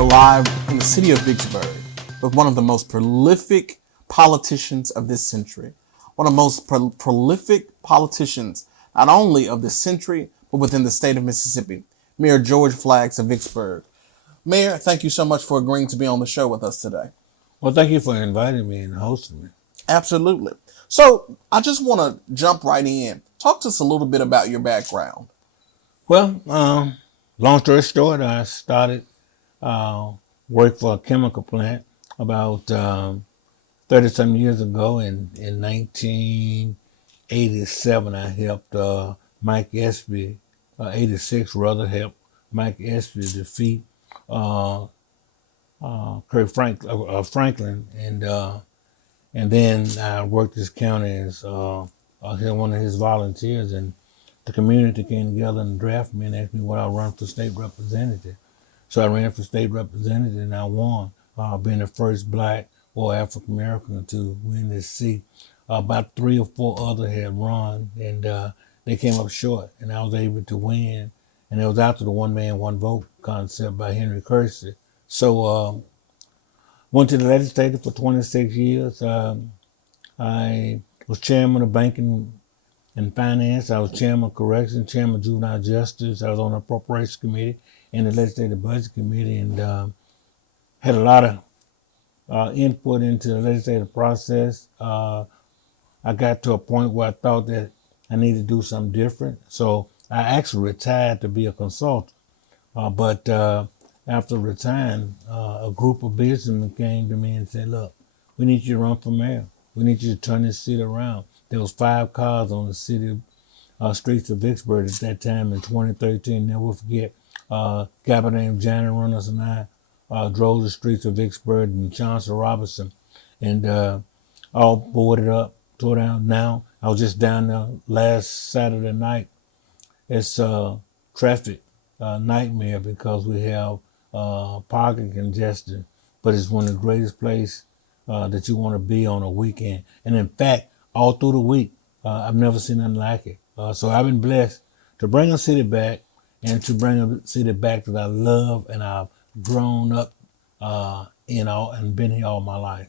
are live in the city of Vicksburg with one of the most prolific politicians of this century. One of the most prolific politicians, not only of this century, but within the state of Mississippi. Mayor George Flaggs of Vicksburg. Mayor, thank you so much for agreeing to be on the show with us today. Well, thank you for inviting me and hosting me. Absolutely. So I just want to jump right in. Talk to us a little bit about your background. Well, long story short, I started work for a chemical plant about 30-some years ago. In 1987, I helped Mike Espy, 86 rather, helped Mike Espy defeat Franklin, and then I worked this county as one of his volunteers, and the community came together and drafted me and asked me would I run for state representative. So I ran for state representative and I won, being the first black or African American to win this seat. About 3 or 4 others had run, and they came up short, and I was able to win. And it was after the one man, one vote concept by Henry Kersey. So went to the legislature for 26 years. I was chairman of banking and finance. I was chairman of corrections, chairman of juvenile justice. I was on the appropriations committee and the legislative budget committee, and had a lot of input into the legislative process. I got to a point where I thought that I needed to do something different. So I actually retired to be a consultant. But after retiring, a group of businessmen came to me and said, look, we need you to run for mayor. We need you to turn this city around. There was 5 cars on the city streets of Vicksburg at that time in 2013. Never forget, a guy by the name of Johnny Runners and I drove the streets of Vicksburg and Chauncey Robinson, and all boarded up, tore down. Now, I was just down there last Saturday night. It's traffic nightmare because we have parking congestion, but it's one of the greatest places that you want to be on a weekend. And in fact, all through the week, I've never seen nothing like it. So I've been blessed to bring a city back, and to bring a city back that I love and I've grown up and been here all my life.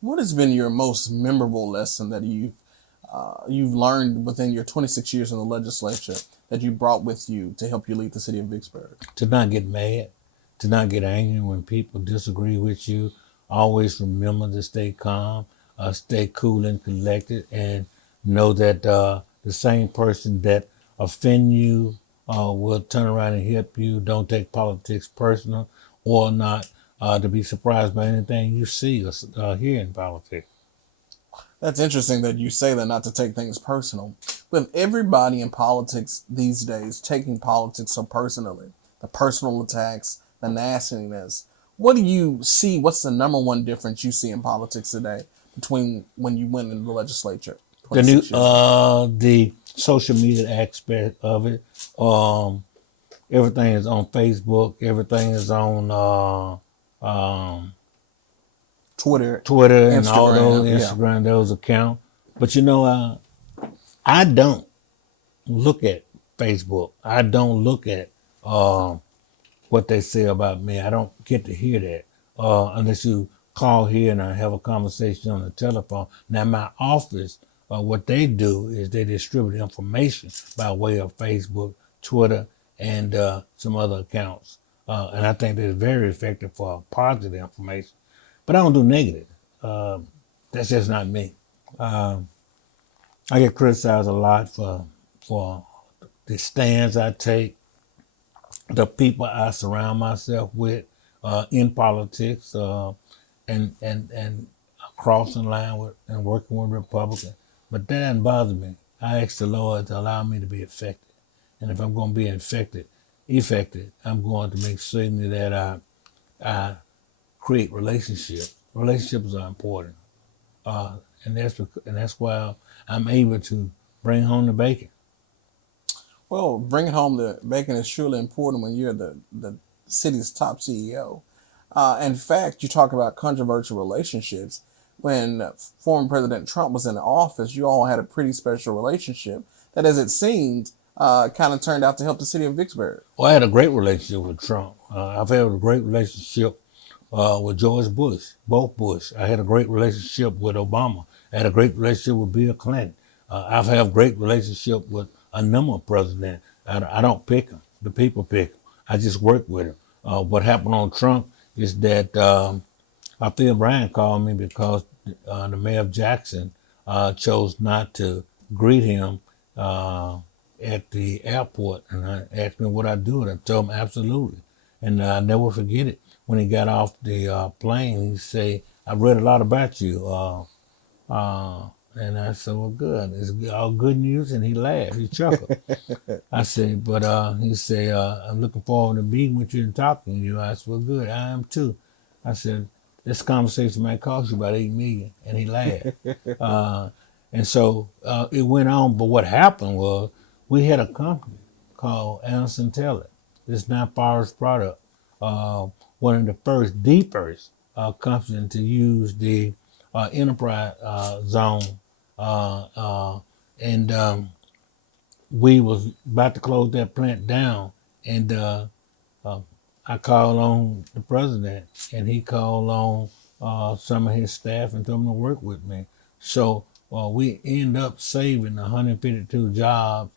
What has been your most memorable lesson that you've learned within your 26 years in the legislature that you brought with you to help you lead the city of Vicksburg? To not get mad, to not get angry when people disagree with you. Always remember to stay calm, stay cool and collected, and know that the same person that offend you will turn around and help you. Don't take politics personal, or not to be surprised by anything you see or hear in politics. That's interesting that you say that, not to take things personal. With everybody in politics these days taking politics so personally, the personal attacks, the nastiness, what do you see? What's the number one difference you see in politics today between when you went into the legislature? The social media aspect of it. Everything is on Facebook. Everything is on Twitter, and Instagram, all those Instagram, those accounts. But I don't look at Facebook. I don't look at what they say about me. I don't get to hear that unless you call here and I have a conversation on the telephone. Now, my office, what they do is they distribute information by way of Facebook, Twitter, and some other accounts. And I think they're very effective for positive information. But I don't do negative. That's just not me. I get criticized a lot for the stands I take, the people I surround myself with in politics, and crossing line with and working with Republicans. But that doesn't bother me. I ask the Lord to allow me to be effective. And if I'm going to be effective, I'm going to make certain that I create relationships. Relationships are important, and that's why I'm able to bring home the bacon. Well, bringing home the bacon is surely important when you're the city's top CEO. In fact, you talk about controversial relationships. When former President Trump was in office, you all had a pretty special relationship that, as it seemed, kind of turned out to help the city of Vicksburg? Well, I had a great relationship with Trump. I've had a great relationship with George Bush, both Bush. I had a great relationship with Obama. I had a great relationship with Bill Clinton. I've had a great relationship with a number of presidents. I don't pick them. The people pick them. I just work with them. What happened on Trump is that I feel Brian called me because the mayor of Jackson chose not to greet him at the airport, and I asked me what I do, and I told him absolutely. And I never forget it. When he got off the plane, he said, "I read a lot about you." And I said, "Well, good. It's all good news." And he laughed. He chuckled. I said, "But he said, I'm looking forward to meeting with you and talking to you." I said, "Well, good. I am too." I said, "This conversation might cost you about $8 million." And he laughed. And so it went on. But what happened was we had a company called Anderson Taylor. It's not Forest Product. One of the first company to use the enterprise zone. And we was about to close that plant down. And I called on the president, and he called on some of his staff and told them to work with me. So we end up saving 152 jobs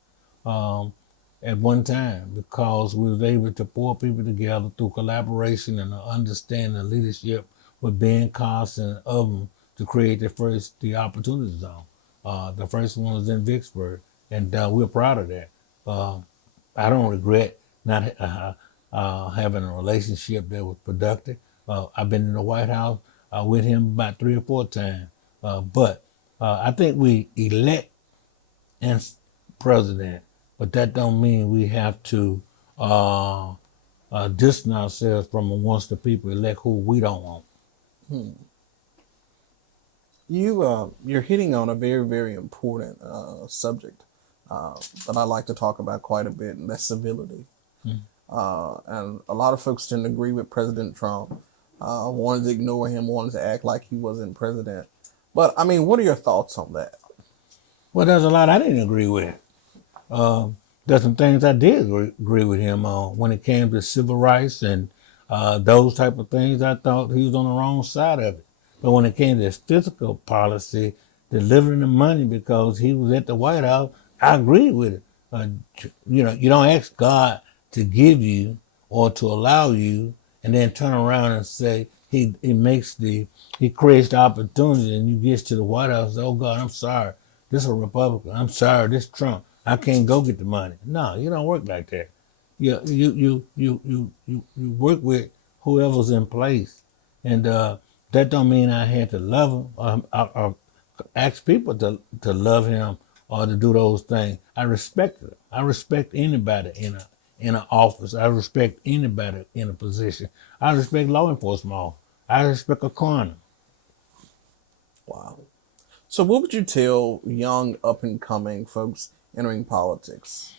at one time because we was able to pull people together through collaboration and understanding the leadership with Ben Carson and others to create the opportunity zone. The first one was in Vicksburg, and we're proud of that. I don't regret not having a relationship that was productive. I've been in the White House with him about 3 or 4 times, but I think we elect and president, but that don't mean we have to distance ourselves from once the people elect who we don't want. You're hitting on a very, very important subject that I like to talk about quite a bit, and that's civility. And a lot of folks didn't agree with President Trump, wanted to ignore him, wanted to act like he wasn't president. But I mean, what are your thoughts on that? Well, there's a lot I didn't agree with. There's some things I did agree with him on when it came to civil rights and those type of things. I thought he was on the wrong side of it. But when it came to his fiscal policy, delivering the money because he was at the White House, I agreed with it. You don't ask God to give you or to allow you, and then turn around and say he creates the opportunity, and you get to the White House. Oh God, I'm sorry, this is a Republican. I'm sorry, this Trump. I can't go get the money. No, you don't work like that. You work with whoever's in place, and that don't mean I had to love him or ask people to love him or to do those things. I respect it. I respect anybody in an office. I respect anybody in a position. I respect law enforcement. I respect a coroner. Wow. So, what would you tell young, up and coming folks entering politics?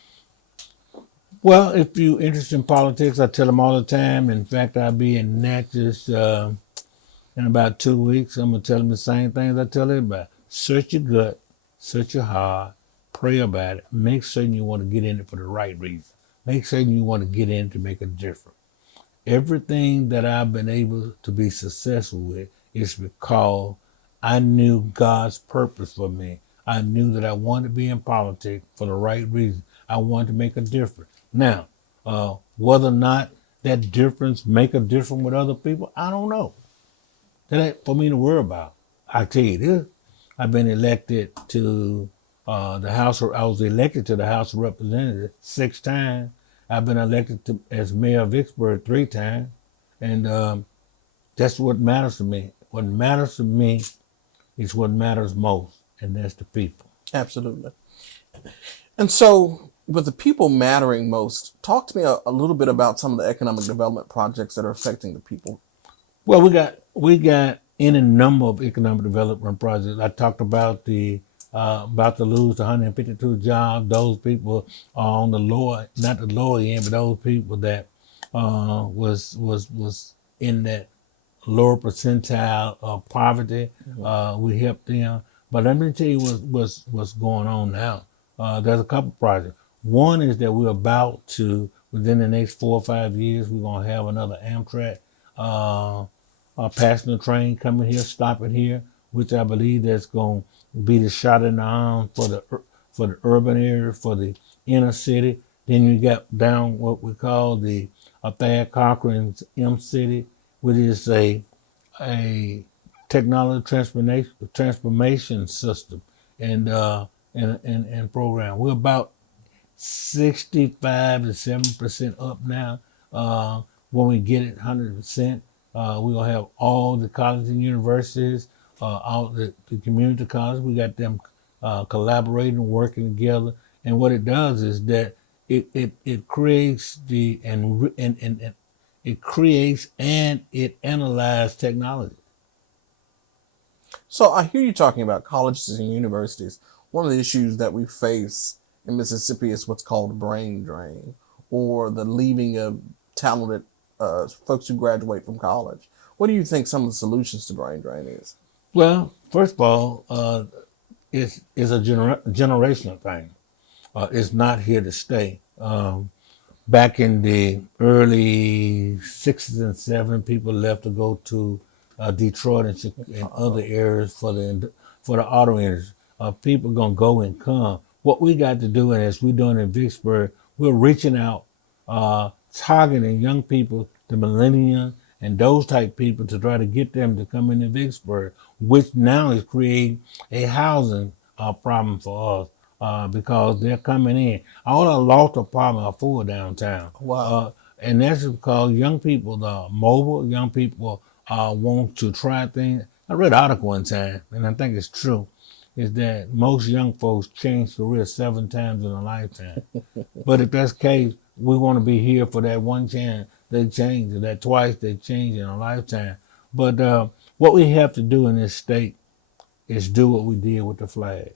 Well, if you're interested in politics, I tell them all the time. In fact, I'll be in Natchez in about 2 weeks. I'm going to tell them the same things I tell everybody. Search your gut, search your heart, pray about it. Make certain you want to get in it for the right reason. Make certain you want to get in to make a difference. Everything that I've been able to be successful with is because I knew God's purpose for me. I knew that I wanted to be in politics for the right reason. I wanted to make a difference. Now, whether or not that difference make a difference with other people, I don't know. That ain't for me to worry about. I tell you this, I've been elected to the House. I was elected to the House of Representatives 6 times. I've been elected as mayor of Vicksburg 3 times, and that's what matters to me. What matters to me is what matters most, and that's the people. Absolutely. And so, with the people mattering most, talk to me a little bit about some of the economic development projects that are affecting the people. Well, we got any number of economic development projects. I talked about about to lose 152 jobs. Those people are on the lower, not the lower end, but those people that was in that lower percentile of poverty. We helped them. But let me tell you what's going on now. There's a couple projects. One is that we're about to, within the next 4 or 5 years, we're going to have another Amtrak passenger train coming here, stopping here, which I believe that's going to be the shot in the arm for the urban area, for the inner city. Then you got down what we call the Thad Cochran's M City, which is a technology transformation system and program. We're about 65 to 7% up now. When we get it 100%, we're gonna have all the colleges and universities, all the community colleges. We got them collaborating, working together. And what it does is that it creates and it creates and it analyzes technology. So I hear you talking about colleges and universities. One of the issues that we face in Mississippi is what's called brain drain, or the leaving of talented folks who graduate from college. What do you think some of the solutions to brain drain is? Well, first of all, it's a generational thing. It's not here to stay. Back in the early 60s and 70s, people left to go to Detroit and other areas for the auto industry. People gonna go and come. What we got to do, and as we're doing in Vicksburg, we're reaching out, targeting young people, the millennials, and those type people to try to get them to come into Vicksburg, which now is creating a housing problem for us because they're coming in. All our lost apartments are full downtown. Wow. And that's because young people are mobile, young people want to try things. I read an article one time, and I think it's true, is that most young folks change careers 7 times in a lifetime. But if that's the case, we want to be here for that one chance they change, or that twice they change in a lifetime. But what we have to do in this state is do what we did with the flag.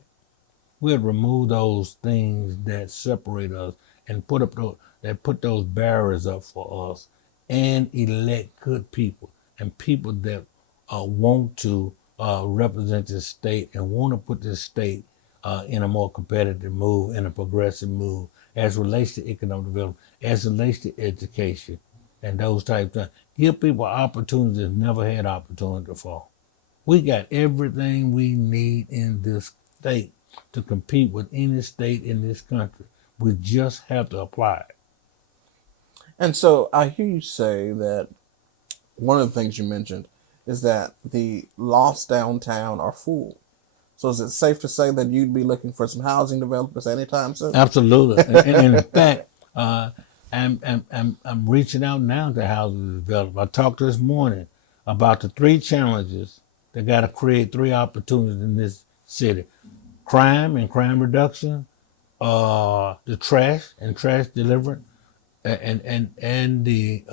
We have to remove those things that separate us and put those barriers up for us, and elect good people and people that want to represent this state and want to put this state in a more competitive move, in a progressive move, as relates to economic development, as relates to education, and those type of things. Give people opportunities they've never had opportunity before. We got everything we need in this state to compete with any state in this country. We just have to apply it. And so I hear you say that one of the things you mentioned is that the lost downtown are full. So is it safe to say that you'd be looking for some housing developers anytime soon? Absolutely. And in fact, I'm reaching out now to housing developers. I talked this morning about the 3 challenges that got to create 3 opportunities in this city: crime and crime reduction, the trash and trash delivery, and the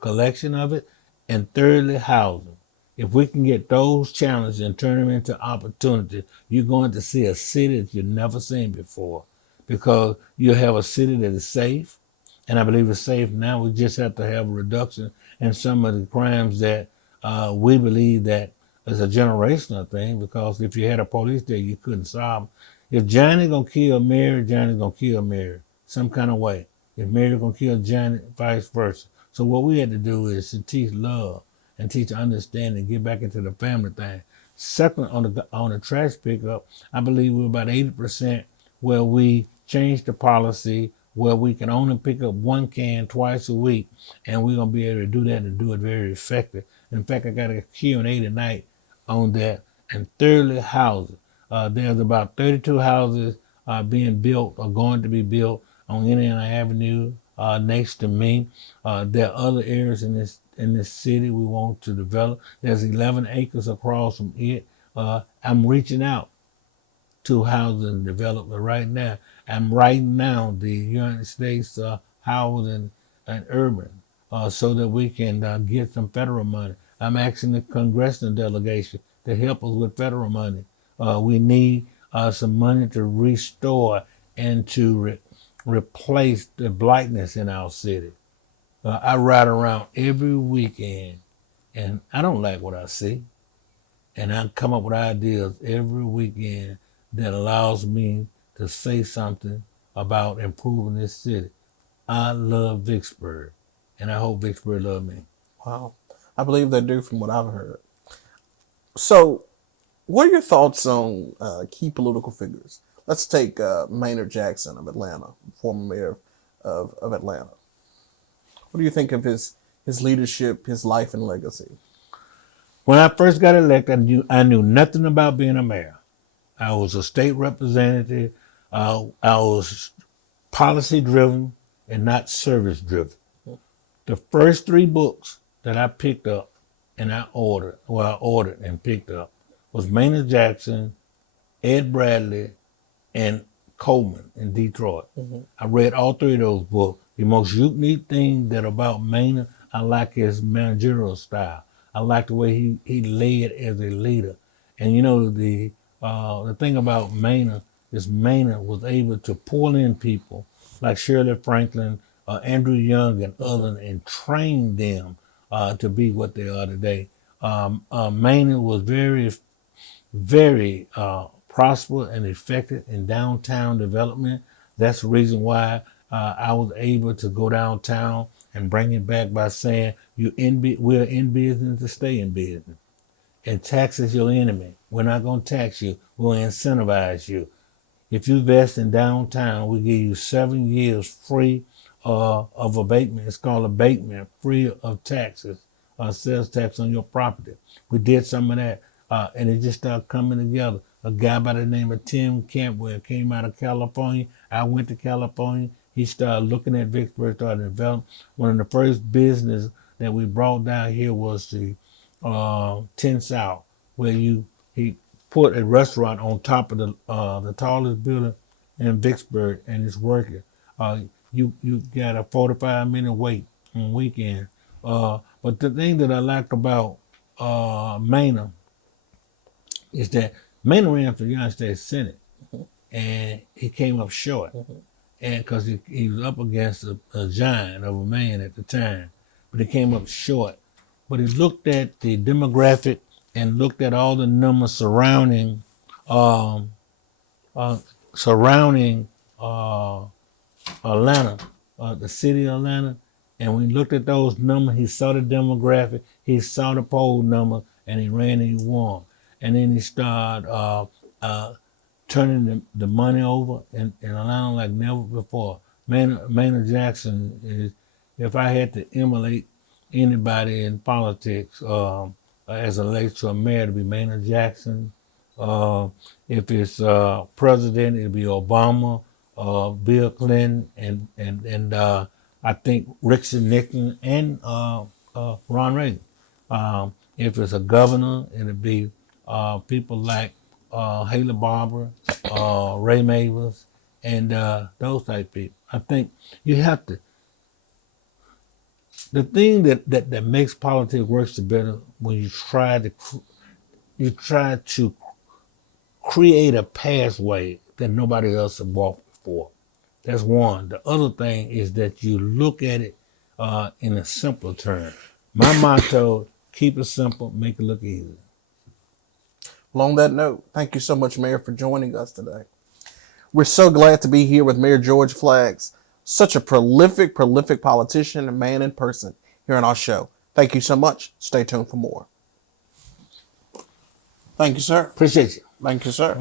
collection of it, and thirdly, housing. If we can get those challenges and turn them into opportunities, you're going to see a city that you've never seen before, because you have a city that is safe, and I believe it's safe now. We just have to have a reduction in some of the crimes that we believe that is a generational thing, because if you had a police there, you couldn't solve them. If Johnny gonna kill Mary, Johnny's gonna kill Mary some kind of way. If Mary gonna kill Johnny, vice versa. So what we had to do is to teach love and teach understanding, get back into the family thing. Second, on the trash pickup, I believe we're about 80% where we changed the policy where we can only pick up 1 can twice a week, and we're gonna be able to do that and do it very effective. In fact, I got a Q&A tonight on that. And thirdly, housing. There's about 32 houses being built or going to be built on Indiana Avenue next to me. There are other areas in this city we want to develop. There's 11 acres across from it. I'm reaching out to housing development right now. I'm writing now the United States housing and urban so that we can get some federal money. I'm asking the congressional delegation to help us with federal money. We need some money to restore and to replace the blackness in our city. I ride around every weekend, and I don't like what I see. And I come up with ideas every weekend that allows me to say something about improving this city. I love Vicksburg, and I hope Vicksburg love me. Wow. I believe they do from what I've heard. So, what are your thoughts on key political figures? Let's take Maynard Jackson of Atlanta, former mayor of Atlanta. What do you think of his leadership, his life, and legacy? When I first got elected, I knew nothing about being a mayor. I was a state representative. I was policy driven and not service driven. The first 3 books that I picked up and I ordered and picked up was Maynard Jackson, Ed Bradley, and Coleman in Detroit. I read all 3 of those books. The most unique thing that about Maynard, I like his managerial style. I like the way he led as a leader. And you know, the thing about Maynard is Maynard was able to pull in people like Shirley Franklin, Andrew Young, and others, and train them to be what they are today. Maynard was very prosperous and effective in downtown development. That's the reason why I was able to go downtown and bring it back by saying we're in business to stay in business. And tax is your enemy. We're not going to tax you. We'll incentivize you. If you invest in downtown, we give you 7 years free of abatement. It's called abatement, free of taxes, sales tax on your property. We did some of that, and it just started coming together. A guy by the name of Tim Campbell came out of California. I went to California. He started looking at Vicksburg, started developing. One of the first business that we brought down here was the 10 South, where he put a restaurant on top of the tallest building in Vicksburg, and it's working. You got a 45-minute wait on weekend. But the thing that I like about Maynard is that Maynard ran for the United States Senate, and he came up short, and because he was up against a giant of a man at the time, but he came up short. But he looked at the demographic and looked at all the numbers surrounding Atlanta, the city of Atlanta. And when he looked at those numbers, he saw the demographic, he saw the poll number, and he ran and he won. And then he started turning the money over in Atlanta like never before. Maynard Jackson is, if I had to emulate anybody in politics as it relates to a mayor, to be Maynard Jackson. If it's president, it'll be Obama, Bill Clinton, and I think Richard Nixon and Ron Reagan. If it's a governor, it'll be people like Haley Barbour, Ray Mavers, and those type people. I think you have to. The thing that makes politics work the better when you try to create a pathway that nobody else has walked before. That's one. The other thing is that you look at it in a simpler term. My motto: keep it simple, make it look easy. Well, on that note, thank you so much, Mayor, for joining us today. We're so glad to be here with Mayor George Flaggs, such a prolific politician and man in person here on our show. Thank you so much. Stay tuned for more. Thank you, sir. Appreciate you. Thank you, sir.